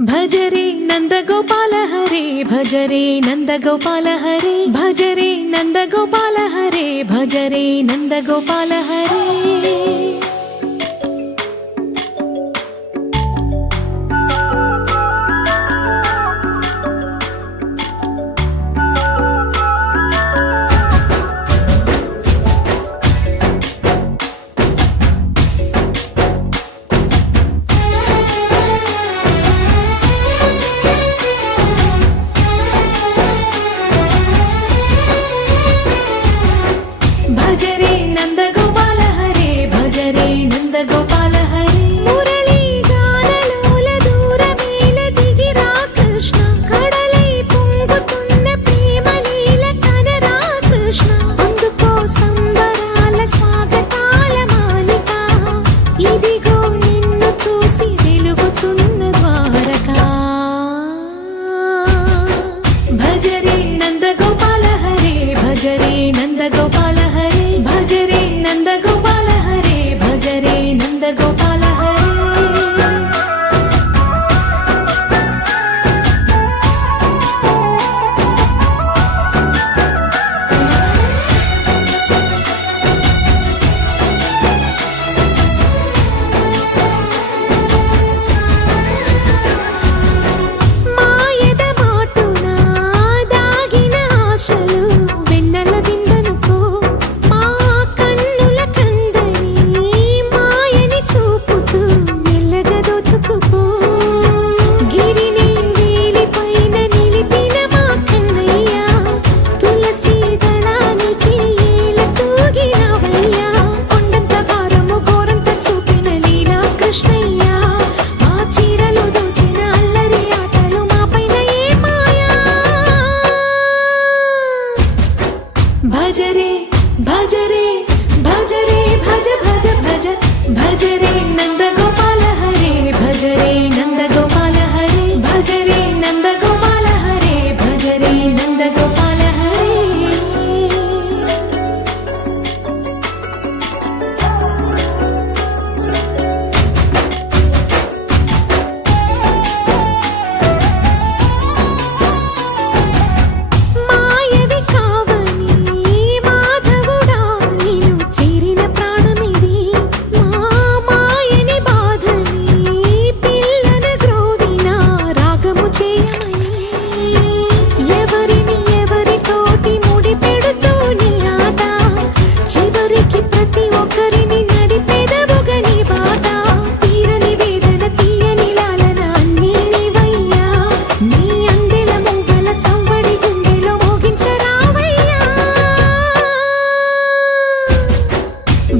భజరే నందగోపాల హరే భజరే నందగోపాల హరే భజరే నందగోపాల హరే భజరే నందగోపాల హరే భజరే నందగోపాల హరే భజరే నందగోపాల హరే మురళీ గానలోల దూరమేల దిగిరా కృష్ణ కడలై పొంగుతున్న ప్రేమ లీల కనరా కృష్ణ అందుకో సంబరాల స్వాగతాల మాలిక ఇదిగో నిన్ను చూసి వెలుగుతున్న ద్వారకా భజరే నందగోపాల హరే భజరే నందగోపాల భజరే నందగోపాల హరే భజరే నందగోపాల హరే మాయద మాటున దాగిన ఆశలు వెన్నెల బిందెనుకో మా కన్నుల కందని మాయని చూపుతూ మెల్లగా దోచుకుపో గిరిని వేలిపైన నిలిపిన మా కన్నయ్య తులసి దళానికి ఏల తూగినవయ్యా కొండంత భారము గోరంత చూపిన లీలా కృష్ణయ్య మా చీరలు దోచిన అల్లరి ఆటలు మాపైన ఏ మాయా భజరే భజరే భజరే భజ భజ భజ భజరే నందగోపాల హరే భజరే నందగోపాల హరే భజరే నందగోపాల హరే భజరే నందగోపాల హరే మాయవి కావని మాధవుడా నిన్ను చేరిన ప్రాణమిది మా మాయని బాధని పిల్లన గ్రోవిన రాగము చేయమని ఎవరిని ఎవరితోటి ముడి పెడుతూ నీ ఆట చివరికి ప్రతి ఒక్కరిని నడిపెదవుగా నీ బాట తీరని వేదన తీయని లాలన అన్నీ నీవయ్యా నీ అందెల ముంగల సంవడి గుండెలో మోగించరావయ్యా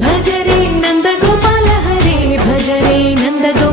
భజరే నందగోపాల హరే భజరే నందగోపాల